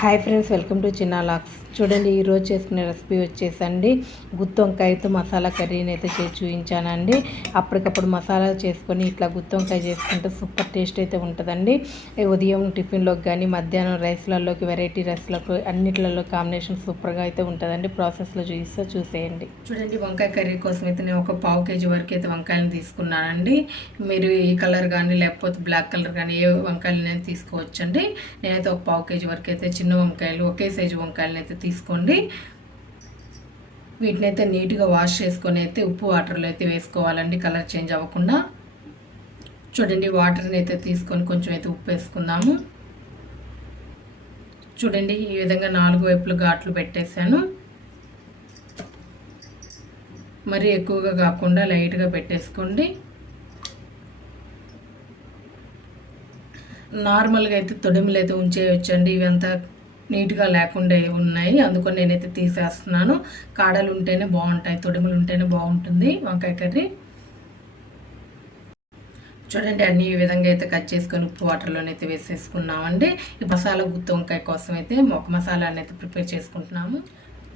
Hi friends welcome to చిన్న లాక్స్. చూడండి ఈరోజు చేసుకునే రెసిపీ వచ్చేసండి. గుత్తి వంకాయతో మసాలా కర్రీని అయితే చేసి చూపించానండి. అప్పటికప్పుడు మసాలా చేసుకొని ఇట్లా గుత్తి వంకాయ చేసుకుంటే సూపర్ టేస్ట్ అయితే ఉంటుందండి. ఉదయం టిఫిన్లోకి కానీ మధ్యాహ్నం రైస్లలోకి వెరైటీ రైస్లకు అన్నిట్లలో కాంబినేషన్ సూపర్గా అయితే ఉంటుందండి. ప్రాసెస్లో చూపిస్తే చూసేయండి. చూడండి వంకాయ కర్రీ కోసం అయితే నేను ఒక పావు కేజీ వరకు అయితే వంకాయలను తీసుకున్నానండి. మీరు ఈ కలర్ కానీ లేకపోతే బ్లాక్ కలర్ కానీ ఏ వంకాయలు నేను తీసుకోవచ్చండి. నేనైతే ఒక పావు కేజీ వరకు అయితే చిన్న వంకాయలు ఒకే సైజు వంకాయలను అయితే తీసుకోండి. వీటిని అయితే నీట్గా వాష్ చేసుకొని అయితే ఉప్పు వాటర్లో అయితే వేసుకోవాలండి కలర్ చేంజ్ అవ్వకుండా. చూడండి వాటర్ని అయితే తీసుకొని కొంచెం అయితే ఉప్పు వేసుకుందాము. చూడండి ఈ విధంగా నాలుగు వైపులు ఘాట్లు పెట్టేశాను. మరి ఎక్కువగా కాకుండా లైట్గా పెట్టేసుకోండి. నార్మల్గా అయితే తొడిమిలు అయితే ఉంచేయచ్చండి ఇవంతా నీట్గా లేకుండా ఉన్నాయి. అందుకని నేనైతే తీసేస్తున్నాను. కాడలు ఉంటేనే బాగుంటాయి తొడిములు ఉంటేనే బాగుంటుంది వంకాయ కర్రీ. చూడండి అన్ని ఈ విధంగా అయితే కట్ చేసుకొని ఉప్పు వాటర్లోనైతే వేసేసుకున్నామండి. ఈ మసాలా గుత్తి వంకాయ కోసం అయితే ఒక మసాలాని అయితే ప్రిపేర్ చేసుకుంటున్నాము.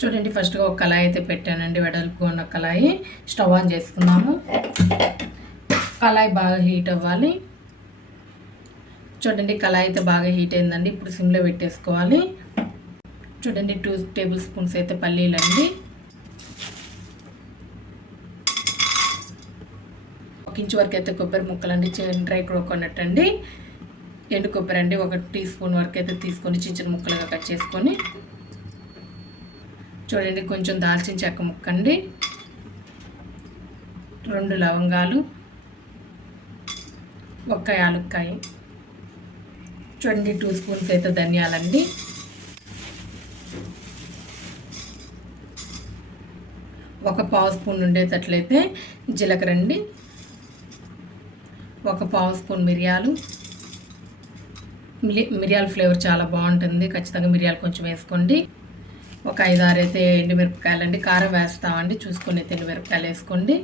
చూడండి ఫస్ట్గా ఒక కళాయి అయితే పెట్టానండి వెడల్పు ఉన్న కళాయి. స్టవ్ ఆన్ చేసుకున్నాము. కళాయి బాగా హీట్ అవ్వాలి. చూడండి కళాయి అయితే బాగా హీట్ అయిందండి. ఇప్పుడు సిమ్లో పెట్టేసుకోవాలి. చూడండి టూ టేబుల్ స్పూన్స్ అయితే పల్లీలు అండి ఒక ఇంచు వరకు అయితే కొబ్బరి ముక్కలు అండి డ్రై కోకోనట్ అండి ఎండు కొబ్బరి అండి ఒక టీ స్పూన్ వరకు అయితే తీసుకొని చిన్న చిన్న ముక్కలుగా కట్ చేసుకొని. చూడండి కొంచెం దాల్చిన చెక్క ముక్క అండి రెండు లవంగాలు. ఒక్క యాలుక్కాయ. చూడండి టూ స్పూన్స్ అయితే ధనియాలండి. ఒక పావు స్పూన్ ఉండేటట్లయితే జీలకర్ర అండి. ఒక పావు స్పూన్ మిరియాలు. మిరియాల ఫ్లేవర్ చాలా బాగుంటుంది. ఖచ్చితంగా మిరియాలు కొంచెం వేసుకోండి. ఒక ఐదు ఆరు అయితే ఎండుమిరపకాయలు అండి కారం వేస్తామండి. చూసుకొని అయితే ఎండుమిరపకాయలు వేసుకోండి.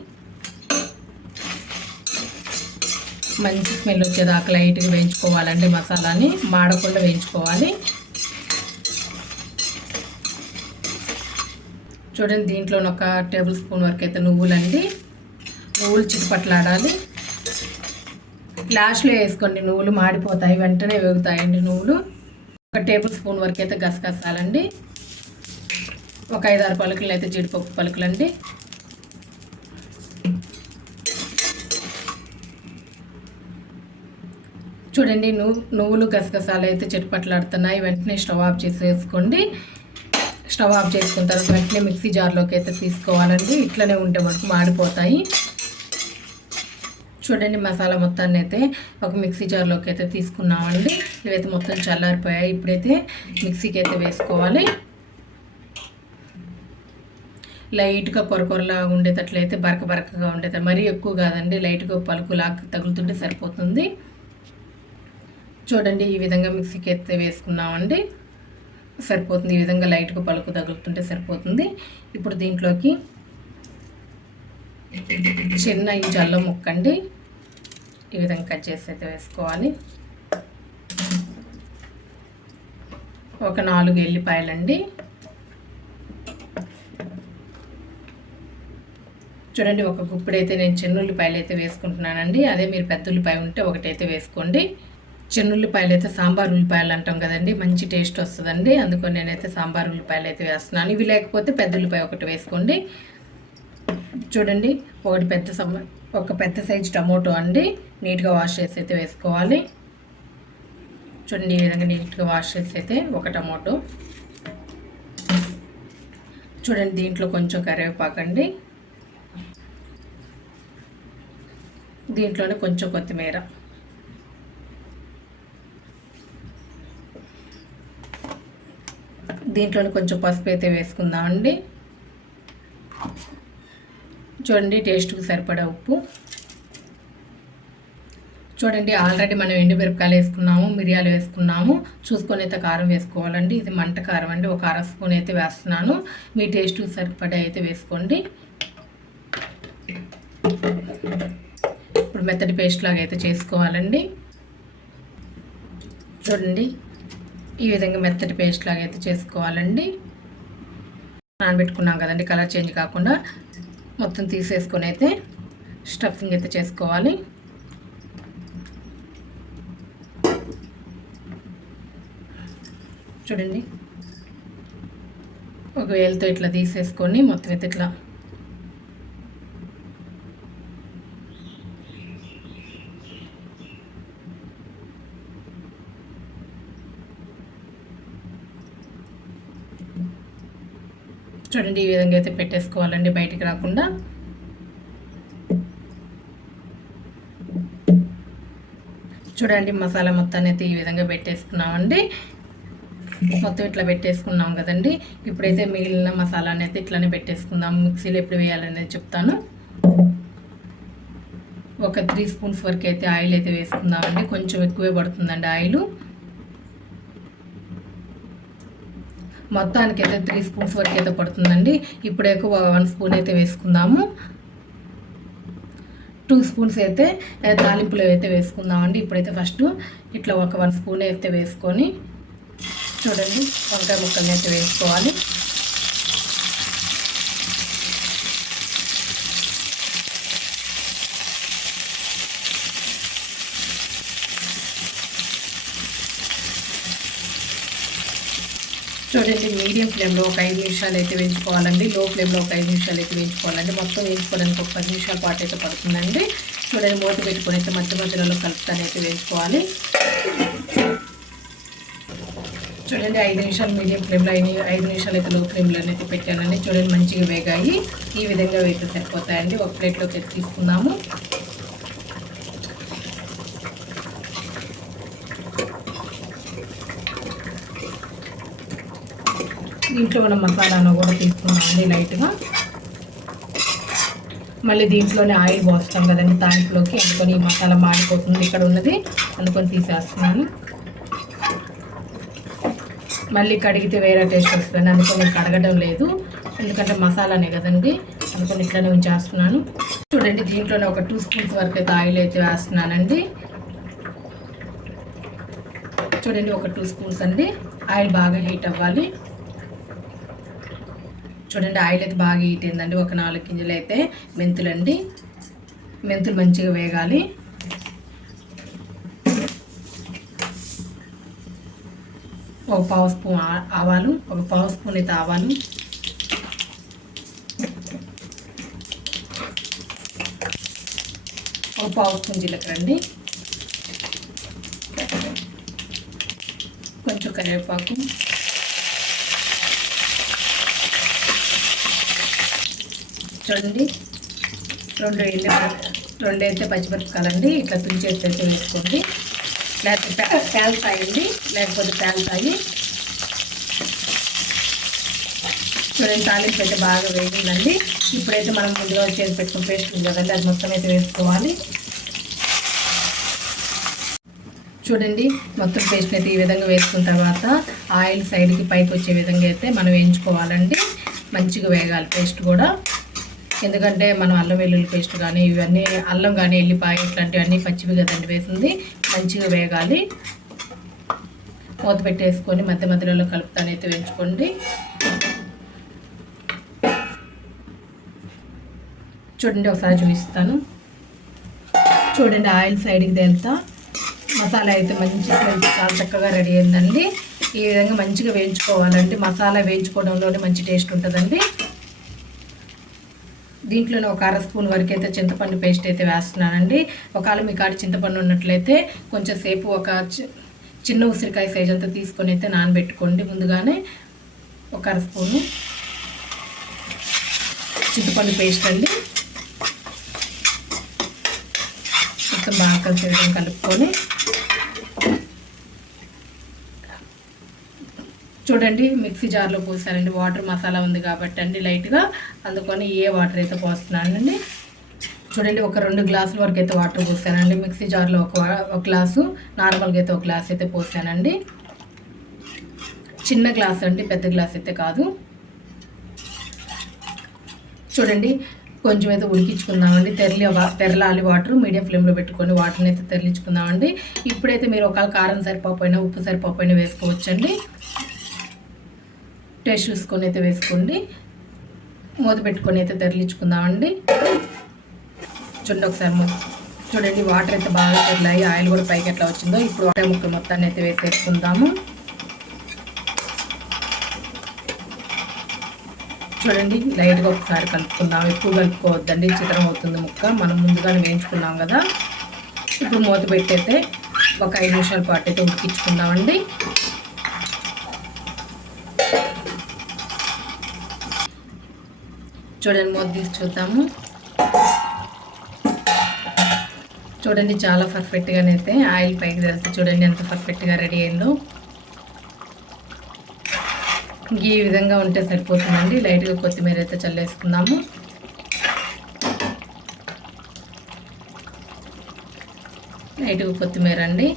మంచి స్మెల్ వచ్చేదాకా లైట్గా వేయించుకోవాలండి మసాలాని. మాడకుండా వేయించుకోవాలి. చూడండి దీంట్లో ఒక టేబుల్ స్పూన్ వరకు అయితే నువ్వులండి. నువ్వులు చిట్టుపట్లాడాలి లాస్ట్లో వేసుకోండి నువ్వులు మాడిపోతాయి వెంటనే వేగుతాయండి నువ్వులు. ఒక టేబుల్ స్పూన్ వరకు అయితే గసగసాలండి. ఒక ఐదారు పలుకులు అయితే జీడిపప్పు పలుకులండి. చూడండి నువ్వు నువ్వులు గసగసాలు అయితే చెట్టుపట్లాడుతున్నాయి వెంటనే స్టవ్ ఆఫ్ చేసేసుకోండి. స్టవ్ ఆఫ్ చేసుకున్న తర్వాత వెంటనే మిక్సీ జార్లోకి అయితే తీసుకోవాలండి. ఇట్లనే ఉంటే మనకు మాడిపోతాయి. చూడండి మసాలా మొత్తాన్ని అయితే ఒక మిక్సీ జార్లోకి అయితే తీసుకున్నామండి. ఇవైతే మొత్తం చల్లారిపోయాయి. ఇప్పుడైతే మిక్సీకి అయితే వేసుకోవాలి. లైట్గా పొరకొరలా ఉండేటట్లయితే బరక బరకగా ఉండేది మరీ ఎక్కువ కాదండి. లైట్గా పలుకులా తగులుతుంటే సరిపోతుంది. చూడండి ఈ విధంగా మిక్సీకి అయితే వేసుకున్నామండి. సరిపోతుంది. ఈ విధంగా లైట్గా పలుకు తగులుతుంటే సరిపోతుంది. ఇప్పుడు దీంట్లోకి చిన్న ఇంచు అల్లం ముక్కండి. ఈ విధంగా కట్ చేసి అయితే వేసుకోవాలి. ఒక నాలుగు ఎల్లిపాయలండి. చూడండి ఒక గుప్పుడైతే నేను చెన్నుల్లిపాయలు అయితే వేసుకుంటున్నానండి. అదే మీరు పెద్ద ఉల్లిపాయ ఉంటే ఒకటైతే వేసుకోండి. ఉల్లిపాయలు అయితే సాంబార్ ఉల్లిపాయలు అంటాం కదండి మంచి టేస్ట్ వస్తుందండి. అందుకని నేనైతే సాంబార్ ఉల్లిపాయలు అయితే వేస్తున్నాను. ఇవి లేకపోతే పెద్ద ఉల్లిపాయ ఒకటి వేసుకోండి. చూడండి ఒకటి పెద్ద సమ ఒక పెద్ద సైజు టమోటో అండి. నీట్గా వాష్ చేసి అయితే వేసుకోవాలి. చూడండి ఈ విధంగా నీట్గా వాష్ చేసి అయితే ఒక టమోటో. చూడండి దీంట్లో కొంచెం కరివేపాకండి దీంట్లోనే కొంచెం కొత్తిమీర. దీంట్లోనే కొంచెం పసుపు అయితే వేసుకుందామండి. చూడండి టేస్ట్కి సరిపడా ఉప్పు. చూడండి ఆల్రెడీ మనం ఎండు మిరపకాయలు వేసుకున్నాము మిరియాలు వేసుకున్నాము. చూసుకొని అయితే కారం వేసుకోవాలండి. ఇది మంట కారం అండి. ఒక అర స్పూన్ అయితే వేస్తున్నాను. మీ టేస్ట్కి సరిపడా అయితే వేసుకోండి. ఇప్పుడు మెత్తటి పేస్ట్ లాగా అయితే చేసుకోవాలండి. చూడండి ఈ విధంగా మెత్తటి పేస్ట్ లాగా అయితే చేసుకోవాలండి. నానబెట్టుకున్నాం కదండి కలర్ చేంజ్ కాకుండా మొత్తం తీసేసుకొని అయితే స్టఫింగ్ అయితే చేసుకోవాలి. చూడండి. ఒక వేలతో ఇట్లా తీసేసుకొని మొత్తం అయితే ఇట్లా చూడండి ఈ విధంగా అయితే పెట్టేసుకోవాలండి బయటికి రాకుండా. చూడండి మసాలా మొత్తాన్ని అయితే ఈ విధంగా పెట్టేసుకున్నామండి. మొత్తం ఇట్లా పెట్టేసుకున్నాం కదండి. ఇప్పుడైతే మిగిలిన మసాలాని అయితే ఇట్లానే పెట్టేసుకుందాం. మిక్సీలో ఎప్పుడు వేయాలనేది చెప్తాను. ఒక త్రీ స్పూన్స్ వరకు అయితే ఆయిల్ అయితే వేసుకుందామండి. కొంచెం ఎక్కువే పడుతుందండి ఆయిల్. మొత్తానికి అయితే త్రీ స్పూన్స్ వరకు అయితే పడుతుందండి. ఇప్పుడే ఎక్కువ వన్ స్పూన్ అయితే వేసుకుందాము. టూ స్పూన్స్ అయితే తాలింపులో అయితే వేసుకుందామండి. ఇప్పుడైతే ఫస్ట్ ఇట్లా ఒక వన్ స్పూన్ అయితే వేసుకొని చూడండి వంకాయ ముక్కల్ని అయితే వేసుకోవాలి. చూడండి మీడియం ఫ్లేమ్లో ఒక ఐదు నిమిషాలు అయితే వేయించుకోవాలండి. లో ఫ్లేమ్లో ఒక ఐదు నిమిషాలు అయితే వేయించుకోవాలండి. మొత్తం వేయించుకోవడానికి ఒక పది నిమిషాల పాటు అయితే పడుతుందండి. చూడండి మూత పెట్టుకొని అయితే మధ్య మధ్యలో కలుపుతాను అయితే వేయించుకోవాలి. చూడండి ఐదు నిమిషాలు మీడియం ఫ్లేమ్లో ఐదు ఐదు నిమిషాలు అయితే లో ఫ్లేమ్లో అయితే పెట్టానండి. చూడండి మంచిగా వేగాయి. ఈ విధంగా వేస్తే సరిపోతాయండి. ఒక ప్లేట్లోకి తీసుకుందాము. దీంట్లో ఉన్న మసాలాను కూడా తీసుకున్నామండి లైట్గా. మళ్ళీ దీంట్లోనే ఆయిల్ పోస్తాం కదండి దాంట్లోకి అందుకొని ఈ మసాలా మాడిపోతుంది. ఇక్కడ ఉన్నది అందుకొని తీసేస్తున్నాను. మళ్ళీ కడిగితే వేరే టేస్ట్ వస్తుంది అందుకని నేను కడగడం లేదు. ఎందుకంటే మసాలానే కదండి అందుకని ఇట్లనే ఉంచేస్తున్నాను. చూడండి దీంట్లోనే ఒక టూ స్పూన్స్ వరకు అయితే ఆయిల్ అయితే వేస్తున్నానండి. చూడండి ఒక టూ స్పూన్స్ అండి. ఆయిల్ బాగా హీట్ అవ్వాలి. చూడండి ఆయిల్ అయితే బాగా హీట్ అయిందండి. ఒక నాలుగు గింజలు అయితే మెంతులండి. మెంతులు మంచిగా వేగాలి. ఒక పావు స్పూన్ ఆవాలు ఒక పావు స్పూన్ అయితే ఆవాలు. ఒక పావు స్పూన్ జీలకర్ర అండి కొంచెం కరివేపాకు. చూడండి రెండు ఎండి రెండు అయితే పచ్చిమిరపకాయలండి. ఇట్లా తుంచేసి అయితే వేసుకోండి. లేకపోతే పేల్తాయి తాగండి లేకపోతే పేల్తాయి చూడండి తాలింపు అయితే బాగా వేగిందండి. ఇప్పుడైతే మనం ముందుగా చేసి పెట్టుకుని పేస్ట్ ఉంది కదండి అది మొత్తం అయితే వేసుకోవాలి. చూడండి మొత్తం పేస్ట్ అయితే ఈ విధంగా వేసుకున్న తర్వాత ఆయిల్ సైడ్కి పైకి వచ్చే విధంగా అయితే మనం వేయించుకోవాలండి. మంచిగా వేగాలి పేస్ట్ కూడా. ఎందుకంటే మనం అల్లం వెల్లుల్లి పేస్ట్ కానీ ఇవన్నీ అల్లం కానీ ఎల్లిపాయ ఇట్లాంటివన్నీ పచ్చివి కదండి వేసింది. మంచిగా వేగాలి. మూత పెట్టేసుకొని మధ్య మధ్యలో కలుపుతానైతే వేయించుకోండి. చూడండి ఒకసారి చూపిస్తాను. చూడండి ఆయిల్ సైడ్కి తేలుతా మసాలా అయితే మంచి చాలా చక్కగా రెడీ అయిందండి. ఈ విధంగా మంచిగా వేయించుకోవాలండి మసాలా వేయించుకోవడంలోనే మంచి టేస్ట్ ఉంటుందండి. దీంట్లోనే ఒక అర స్పూన్ వరకు అయితే చింతపండు పేస్ట్ అయితే వేస్తున్నానండి. ఒకవేళ మీ కాడ చింతపండు ఉన్నట్లయితే కొంచెం సేపు ఒక చిన్న ఉసిరికాయ సైజ్ అంతా తీసుకొని అయితే నానబెట్టుకోండి. ముందుగానే ఒక అర స్పూను చింతపండు పేస్ట్ అండి. మొత్తం బాగా కలిసి కలుపుకొని చూడండి మిక్సీ జార్లో పోసానండి వాటర్ మసాలా ఉంది కాబట్టి అండి లైట్గా అందుకని ఏ వాటర్ అయితే పోస్తున్నానండి. చూడండి ఒక రెండు గ్లాసుల వరకు అయితే వాటర్ పోసానండి. మిక్సీ జార్లో ఒక ఒక గ్లాసు నార్మల్గా అయితే ఒక గ్లాస్ అయితే పోసానండి. చిన్న గ్లాస్ అండి పెద్ద గ్లాస్ అయితే కాదు. చూడండి కొంచెం అయితే ఉడికించుకుందామండి. తెరలి తెరలాలి వాటర్ మీడియం ఫ్లేమ్లో పెట్టుకొని వాటర్ని అయితే తెరలించుకుందామండి. ఇప్పుడైతే మీరు ఒకవేళ కారం సరిపోకపోయినా ఉప్పు సరిపోయినా వేసుకోవచ్చండి. టేస్ట్ చూసుకొని అయితే వేసుకోండి. మూత పెట్టుకొని అయితే తరలించుకుందామండి. చూడండి ఒకసారి చూడండి వాటర్ అయితే బాగా తెరలాయి ఆయిల్ కూడా పైకి ఎట్లా వచ్చిందో. ఇప్పుడు వాటర్ ముక్కలు మొత్తాన్ని అయితే వేసేసుకుందాము. చూడండి లైట్గా ఒకసారి కలుపుకుందాం ఎక్కువ కలుపుకోవద్దండి చిత్రం అవుతుంది ముక్క. మనం ముందుగానే వేయించుకున్నాం కదా. ఇప్పుడు మూత పెట్టయితే ఒక ఐదు నిమిషాల పాటు అయితే ఉడికించుకుందామండి. చూడండి మూత తీసి చూద్దాము. చూడండి చాలా పర్ఫెక్ట్గానైతే ఆయిల్ పైకి తెలిస్తే చూడండి ఎంత పర్ఫెక్ట్గా రెడీ అయిందో. ఈ విధంగా ఉంటే సరిపోతుందండి. లైట్గా కొత్తిమీర అయితే చల్లేసుకుందాము. లైట్గా కొత్తిమీర అండి.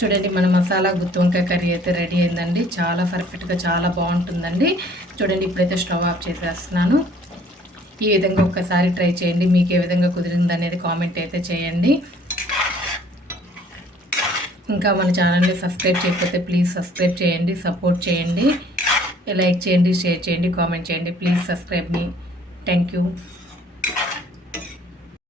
చూడండి మన మసాలా గుత్తి వంకాయ కర్రీ అయితే రెడీ అయిందండి. చాలా పర్ఫెక్ట్గా చాలా బాగుంటుందండి. చూడండి ఇప్పుడైతే స్టవ్ ఆఫ్ చేసేస్తున్నాను. ఈ విధంగా ఒక్కసారి ట్రై చేయండి. మీకు ఏ విధంగా కుదిరింది అనేది కామెంట్ అయితే చేయండి. ఇంకా మన ఛానల్ని సబ్స్క్రైబ్ చేయకపోతే ప్లీజ్ సబ్స్క్రైబ్ చేయండి సపోర్ట్ చేయండి. లైక్ చేయండి షేర్ చేయండి కామెంట్ చేయండి. Please subscribe me. Thank you.